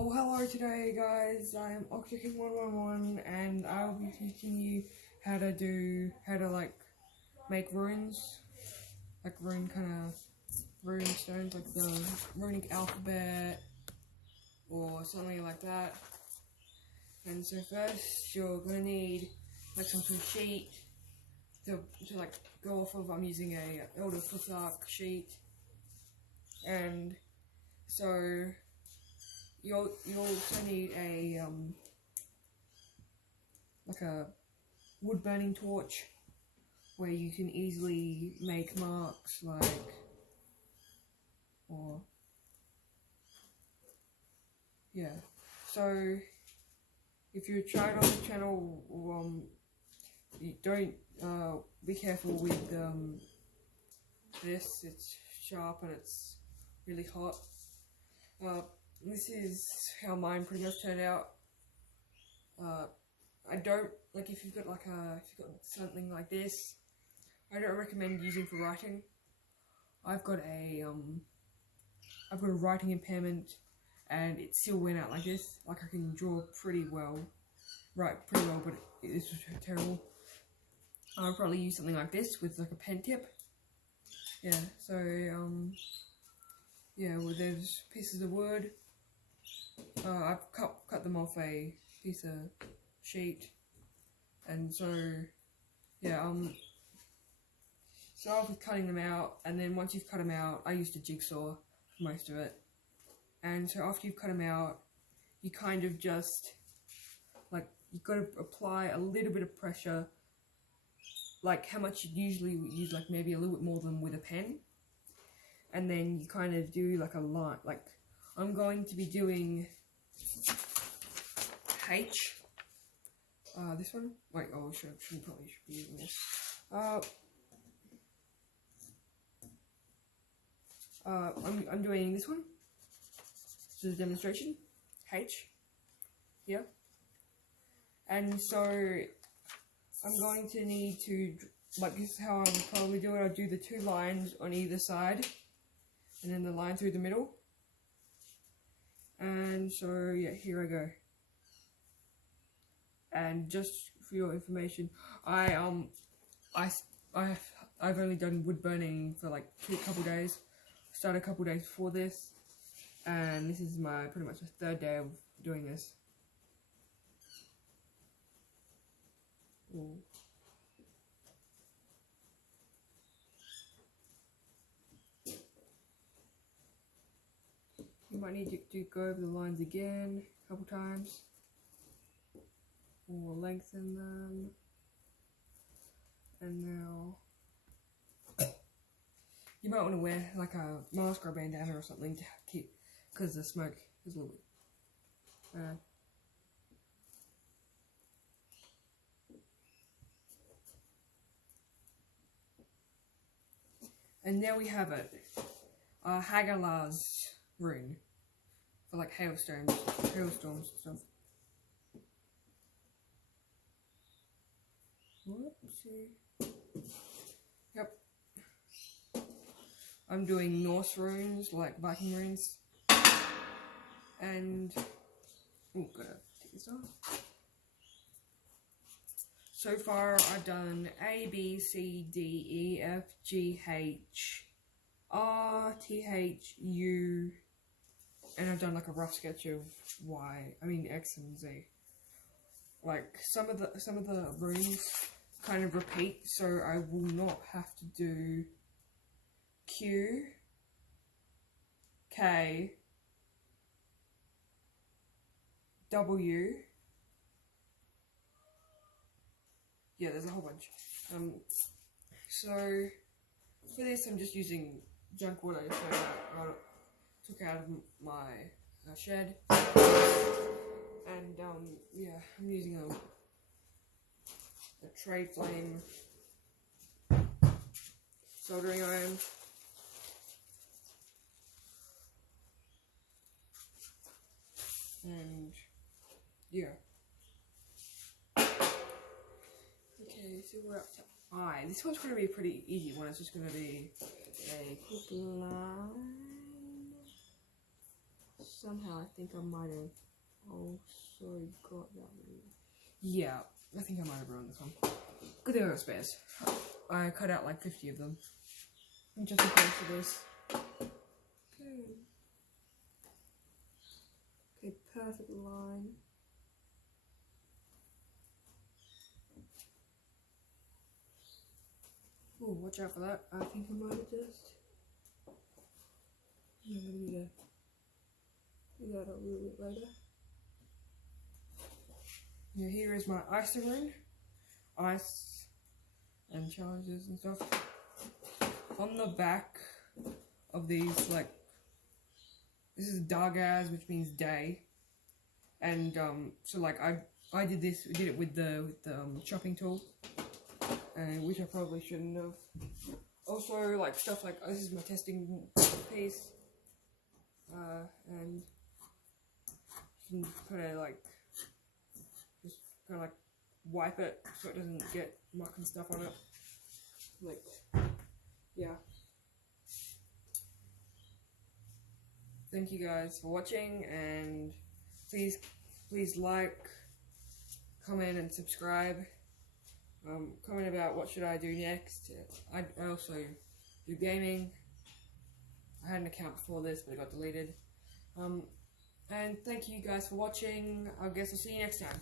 Well, hello today guys, I'm Octaking111 and I'll be teaching you how to like make runes, like rune stones, like the runic alphabet or something like that. And so first you're gonna need like some sort of sheet to like go off of. I'm using a Elder Futhark sheet, and so you'll also need a like a wood burning torch where you can easily make marks, so if you're trying on the channel, you don't be careful with this. It's sharp and it's really hot. This is how mine pretty much turned out. I don't like if you've got something like this, I don't recommend using for writing. I've got a writing impairment, and it still went out like this. Like I can draw pretty well, but it's just terrible. I'll probably use something like this with like a pen tip. Yeah. So yeah. Well, there's pieces of wood. I've cut them off a piece of sheet, and so yeah. Start off with cutting them out, and then once you've cut them out, I used a jigsaw for most of it. And so after you've cut them out, you kind of just you've got to apply a little bit of pressure, like how much you usually would use, like maybe a little bit more than with a pen. And then you kind of do like a line, like I'm going to be doing H. This one. Wait, oh, probably should be using this. I'm doing this one. This is a demonstration. H. Here. And so I'm going to need to, like, this is how I would probably do it. I'll do the two lines on either side, and then the line through the middle. And so yeah, here I go. And just for your information, I've only done wood burning for like a couple days. Started a couple days before this, and this is my pretty much the third day of doing this. Ooh. You might need to go over the lines again a couple times, or lengthen them. And now you might want to wear like a mask or a bandana or something to keep, because the smoke is a little bit bad. And there we have it, Hagalaz rune for like hailstorms and stuff. Whoopsie. Yep. I'm doing Norse runes, like Viking runes. And oh, gotta take this off. So far, I've done A, B, C, D, E, F, G, H, R, T, H, U, and I've done like a rough sketch of X and Z. Like some of the runes kind of repeat, so I will not have to do Q, K, W. Yeah, there's a whole bunch. So for this, I'm just using junk wood I took out of my shed, and yeah, I'm using a trade flame soldering iron. And yeah. Okay, so we're up to I. This one's going to be a pretty easy one. It's just going to be a quick line. somehow I think I might have also got that one. Yeah, I think I might have ruined this one. Good thing I got spares. I cut out like 50 of them. Just in case of this. Okay. Okay, perfect line. Oh, watch out for that. I think I might have just... I'm gonna need to do that a little bit later. Yeah, here is my ice rune. Ice and challenges and stuff. On the back of these, like, this is Dargaz, which means day. And so like I did this, we did it with the chopping tool, and which I probably shouldn't have. Also, like stuff like this is my testing piece, and you can kind of like just kind of like wipe it so it doesn't get muck and stuff on it. Like, yeah. Thank you guys for watching, and please like, comment and subscribe. Comment about what should I do next. I also do gaming. I had an account before this, but it got deleted. And thank you guys for watching. I guess I'll see you next time.